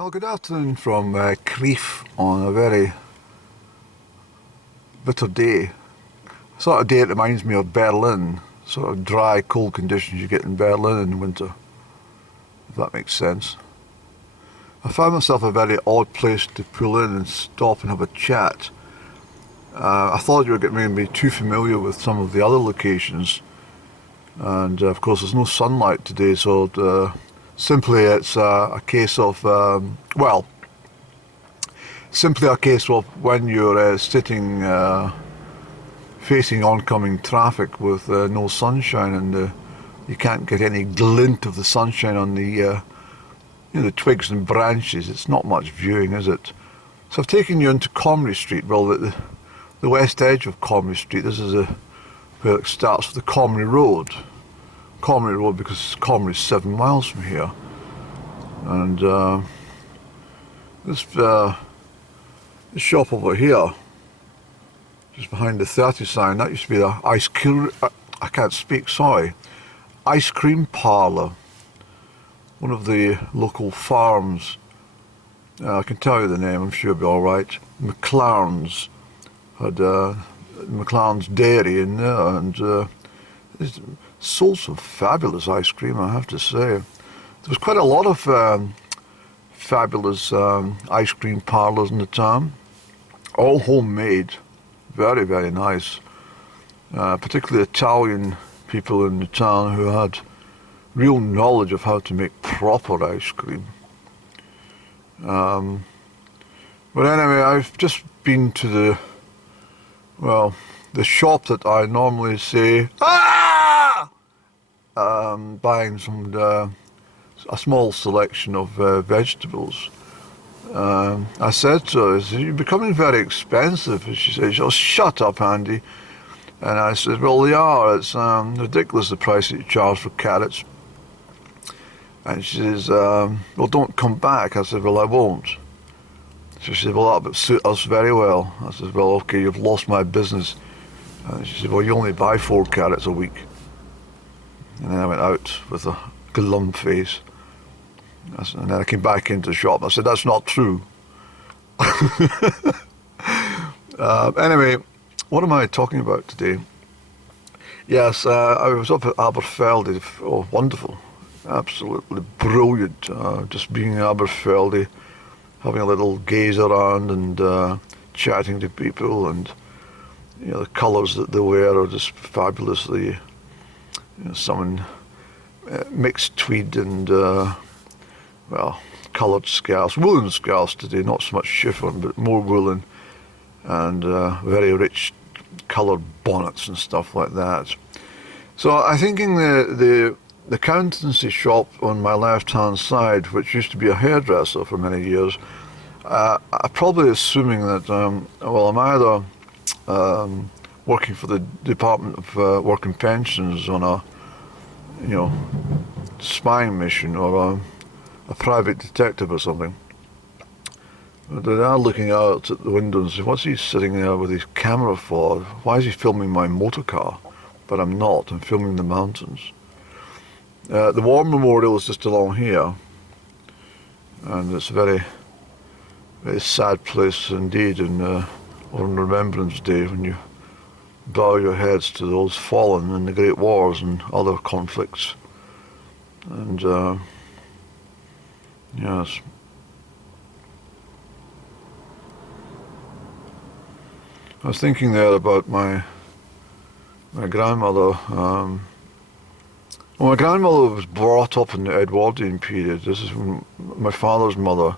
Well, good afternoon from Crieff on a very bitter day. Sort of day it reminds me of Berlin, sort of dry, cold conditions you get in Berlin in winter, if that makes sense. I found myself a very odd place to pull in and stop and have a chat. I thought you were getting maybe too familiar with some of the other locations, and of course there's no sunlight today, so simply it's a case of, simply a case of when you're sitting facing oncoming traffic with no sunshine, and you can't get any glint of the sunshine on the the twigs and branches. It's not much viewing, is it? So I've taken you into Comrie Street, well, the west edge of Comrie Street. This is where it starts with the Comrie Road. Comrie Road, because Comrie's 7 miles from here. And this shop over here, just behind the 30 sign, that used to be the ice cream parlour. One of the local farms. I can tell you the name, I'm sure it'll be alright. McLaren's. Had McLaren's Dairy in there, and it's sold some fabulous ice cream, I have to say. There was quite a lot of fabulous ice cream parlours in the town, all homemade, very, very nice. Particularly Italian people in the town who had real knowledge of how to make proper ice cream. But anyway, I've just been to the shop that I normally say, buying a small selection of vegetables. I said to her, "You're becoming very expensive." And she says, "Oh, shut up, Andy." And I said, "Well, they are. It's ridiculous the price that you charge for carrots." And she says, "Well, don't come back." I said, "Well, I won't." So she said, "Well, that would suit us very well." I said, "Well, okay, you've lost my business." And she said, "Well, you only buy 4 carrots a week." And then I went out with a glum face. And then I came back into the shop. I said, "That's not true." Anyway, what am I talking about today? Yes, I was up at Aberfeldy. Oh, wonderful. Absolutely brilliant. Just being in Aberfeldy, having a little gaze around and chatting to people, and the colours that they wear are just fabulously. Some mixed tweed and coloured scarves, woolen scarves today, not so much chiffon, but more woolen, and very rich coloured bonnets and stuff like that. So I think in the accountancy shop on my left-hand side, which used to be a hairdresser for many years, I'm probably assuming that, I'm either working for the Department of Work and Pensions on a, spying mission, or a private detective or something. But they are looking out at the window and say, "What's he sitting there with his camera for? Why is he filming my motor car?" But I'm not, I'm filming the mountains. The War Memorial is just along here, and it's a very, very sad place indeed, on Remembrance Day, when you bow your heads to those fallen in the Great Wars and other conflicts. And yes. I was thinking there about my grandmother. My grandmother was brought up in the Edwardian period. This is when my father's mother,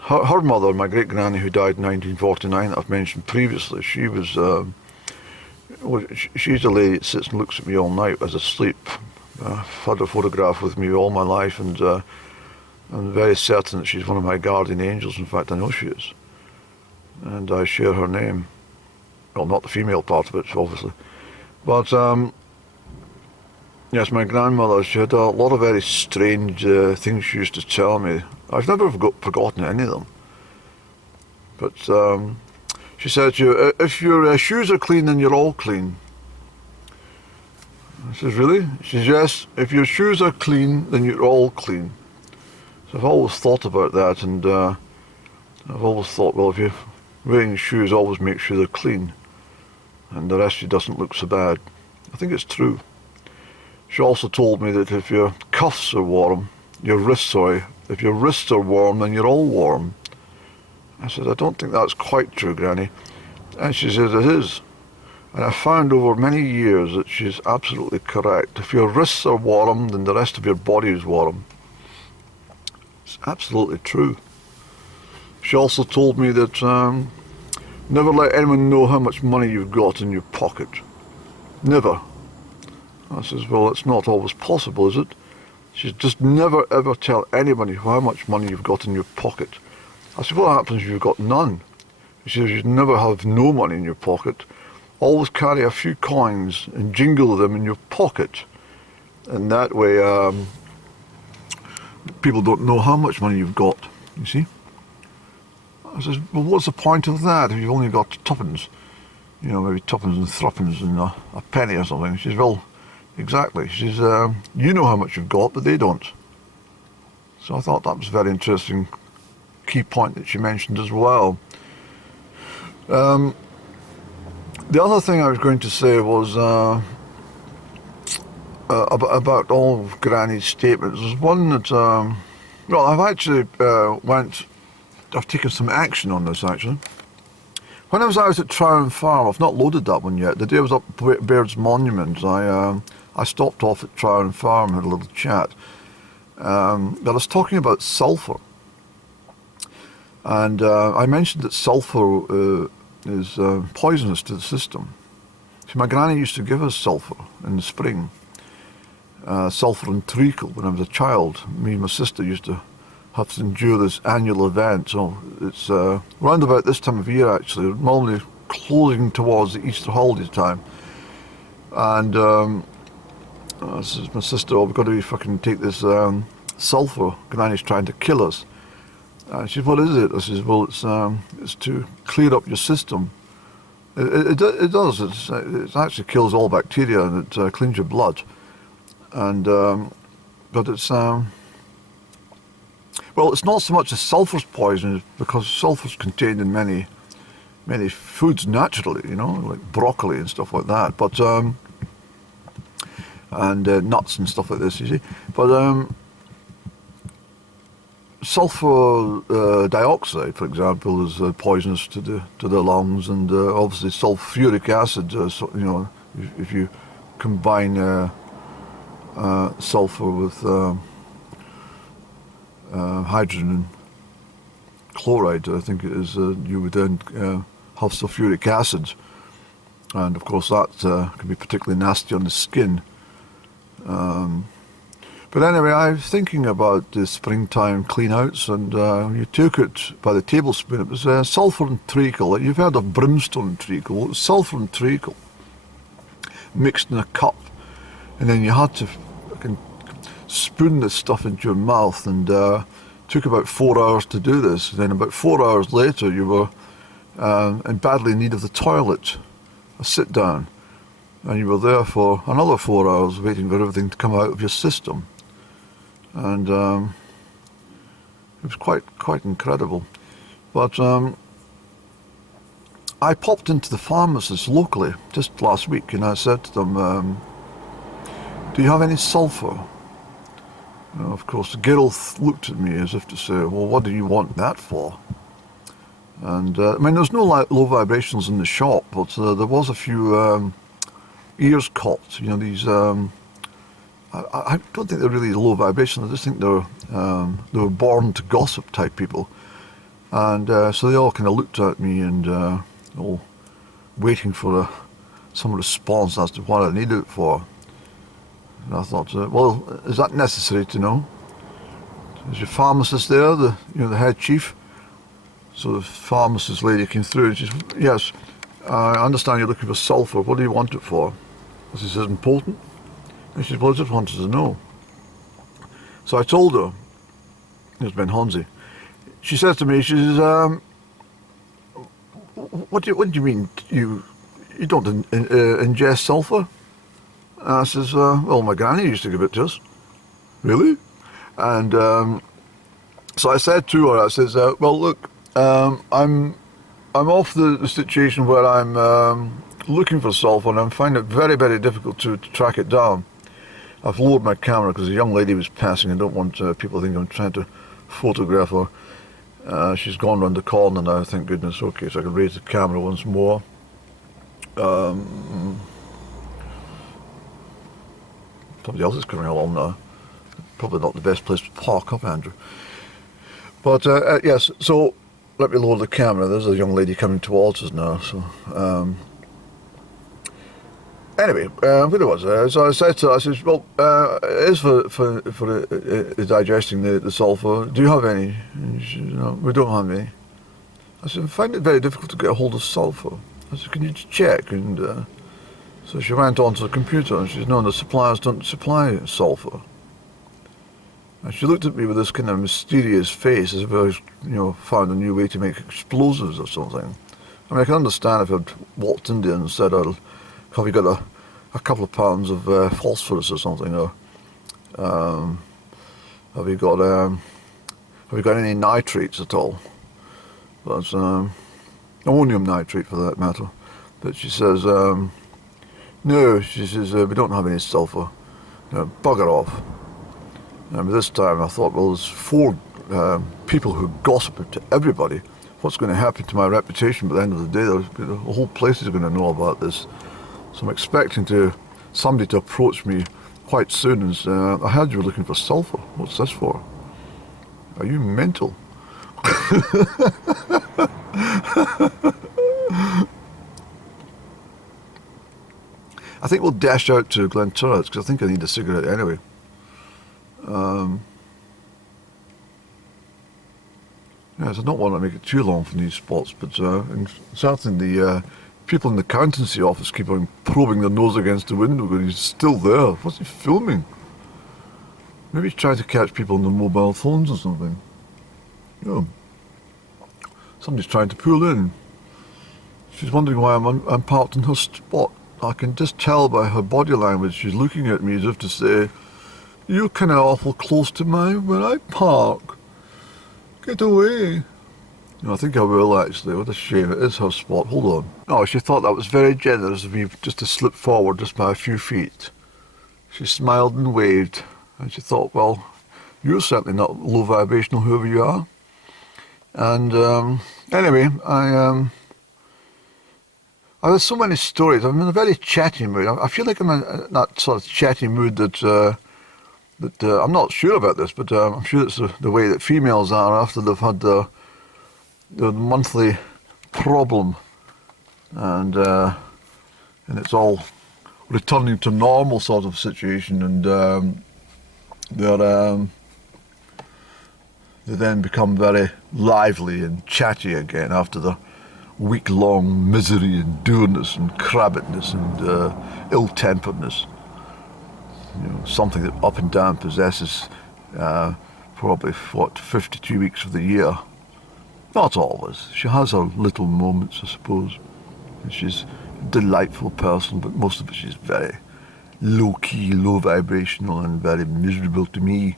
her mother, my great granny, who died in 1949, that I've mentioned previously. She was, she's a lady that sits and looks at me all night as I sleep. I've had a photograph with me all my life, and I'm very certain that she's one of my guardian angels. In fact, I know she is, and I share her name. Well, not the female part of it, obviously, but yes, my grandmother, she had a lot of very strange things she used to tell me. I've never forgotten any of them. But she said to you, "If your shoes are clean, then you're all clean." I says, "Really?" She says, "Yes, if your shoes are clean, then you're all clean." So So I've always thought about that, and I've always thought, well, if you're wearing shoes, always make sure they're clean, and the rest of you doesn't look so bad. I think it's true. She also told me that if your cuffs are warm, if your wrists are warm, then you're all warm. I said, I don't think that's quite true, Granny. And she said, it is. And I found over many years that she's absolutely correct. If your wrists are warm, then the rest of your body is warm. It's absolutely true. She also told me that never let anyone know how much money you've got in your pocket. Never. I says, well, it's not always possible, is it? She says, just never ever tell anybody how much money you've got in your pocket. I said, what happens if you've got none? She says, you'd never have no money in your pocket. Always carry a few coins and jingle them in your pocket. And that way people don't know how much money you've got, you see. I says, well, what's the point of that if you've only got tuppence? You know, maybe tuppence and threepence and a penny or something. She says, well, exactly. She says, you know how much you've got, but they don't. So I thought that was a very interesting key point that she mentioned as well. The other thing I was going to say was about all of Granny's statements. There's one that, well, I've taken some action on this actually. When I was out at Trowen Farm, I've not loaded that one yet. The day I was up at Baird's Monument, I stopped off at Trowen Farm, had a little chat. But I was talking about sulphur. And I mentioned that sulphur is poisonous to the system. See, my granny used to give us sulphur in the spring. Sulphur and treacle when I was a child. Me and my sister used to have to endure this annual event. So it's round about this time of year actually, normally closing towards the Easter holiday time. And says my sister, oh, we've got to fucking take this sulphur. Granny's trying to kill us. She said, what is it? I says, well, it's to clear up your system. It does. It actually kills all bacteria and it cleans your blood. And but it's well, it's not so much a sulphur's poison because sulphur's contained in many foods naturally, you know, like broccoli and stuff like that. But and nuts and stuff like this, you see. But sulfur dioxide, for example, is poisonous to the lungs, and obviously sulfuric acid. So, you know, if you combine sulfur with hydrogen and chloride, I think it is, you would then have sulfuric acid, and of course that can be particularly nasty on the skin. But anyway, I was thinking about the springtime clean-outs, and you took it by the tablespoon. It was sulphur and treacle. You've heard of brimstone and treacle. It was sulphur and treacle mixed in a cup, and then you had to fucking spoon this stuff into your mouth, and took about 4 hours to do this. And then about 4 hours later, you were in badly need of the toilet, a sit-down, and you were there for another 4 hours waiting for everything to come out of your system. And it was quite incredible. But I popped into the pharmacist locally just last week, and I said to them, do you have any sulphur? And of course, Gilth looked at me as if to say, well, what do you want that for? And I mean, there's no low vibrations in the shop, but there was a few ears caught, you know, these I don't think they're really low vibration. I just think they were born to gossip type people, and so they all kind of looked at me and all waiting for some response as to what I needed it for. And I thought, well, is that necessary to know? Is your pharmacist there, the head chief? So the pharmacist lady came through and she said, yes, I understand you're looking for sulphur. What do you want it for? I said, is it important? And she said, well, I just wanted to know. So I told her, it was Ben Honzi. She said to me, she says, what do you mean you don't ingest sulphur? And I says, well, my granny used to give it to us. Really? And So I said to her, I says, well, look, I'm off the situation where I'm looking for sulfur, and I'm finding it very, very difficult to track it down. I've lowered my camera because a young lady was passing. I don't want people to think I'm trying to photograph her. She's gone round the corner now, thank goodness. Okay, so I can raise the camera once more. Somebody else is coming along now. Probably not the best place to park up, Andrew. But yes, so let me lower the camera. There's a young lady coming towards us now. So anyway, what it was. So I said to her, I said, well, it is for digesting the sulfur. Do you have any? And she said, no, we don't have any. I said, I find it very difficult to get a hold of sulfur. I said, can you check? And so she went onto the computer and she said, no, the suppliers don't supply sulfur. And she looked at me with this kind of mysterious face, as if I was, found a new way to make explosives or something. I mean, I can understand if I'd walked in there and said, have you got a couple of pounds of phosphorus or something, or have you got any nitrates at all? But ammonium nitrate for that matter. But she says, no, she says, we don't have any sulfur. Bugger off. And this time I thought, well, there's 4 people who gossip to everybody. What's going to happen to my reputation by the end of the day? The whole place is going to know about this. So I'm expecting somebody to approach me quite soon and say, I heard you were looking for sulfur. What's this for? Are you mental? I think we'll dash out to Glenturret because I think I need a cigarette anyway. Yes, I don't want to make it too long from these spots, but and certainly the people in the accountancy office keep on probing their nose against the window going, he's still there, what's he filming? Maybe he's trying to catch people on their mobile phones or something. Somebody's trying to pull in. She's wondering why I'm parked in her spot. I can just tell by her body language, she's looking at me as if to say, you're kind of awful close to where I park. Get away. I think I will actually. What a shame. It is her spot. Hold on. Oh, she thought that was very generous of me just to slip forward just by a few feet. She smiled and waved. And she thought, well, you're certainly not low vibrational, whoever you are. And anyway, I have so many stories. I'm in a very chatty mood. I feel like I'm in that sort of chatty mood that I'm not sure about this, but I'm sure it's the way that females are after they've had the monthly problem, and it's all returning to normal sort of situation, and they then become very lively and chatty again after the week-long misery and dourness and crabbedness and ill-temperedness. Something that up and down possesses probably 52 weeks of the year. Not always. She has her little moments, I suppose. And she's a delightful person, but most of it she's very low-key, low-vibrational and very miserable to me.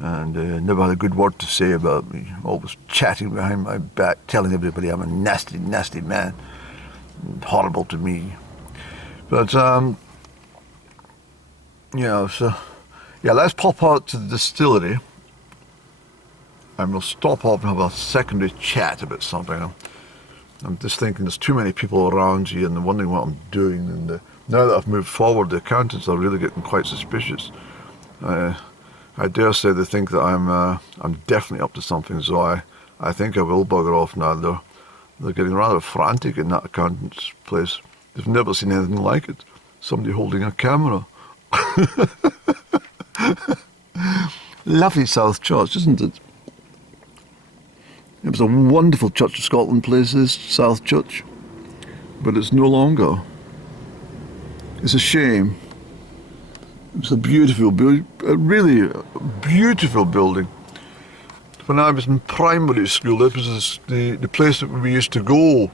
And never had a good word to say about me. Always chatting behind my back, telling everybody I'm a nasty, nasty man. And horrible to me. But let's pop out to the distillery and we'll stop off and have a secondary chat about something. I'm just thinking there's too many people around here and they're wondering what I'm doing, and now that I've moved forward, the accountants are really getting quite suspicious. I dare say they think that I'm definitely up to something, so I think I will bugger off now. They're getting rather frantic in that accountant's place. They've never seen anything like it. Somebody holding a camera. Lovely South Church, isn't it? It was a wonderful Church of Scotland place, this South Church, but it's no longer. It's a shame. It's a beautiful building, a really beautiful building. When I was in primary school, this was the place that we used to go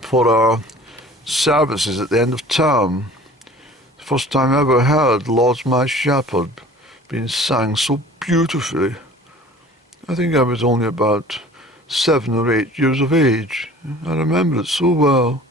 for our services at the end of term. The first time I ever heard Lord's My Shepherd being sang so beautifully. I think I was only about 7 or 8 years of age. I remember it so well.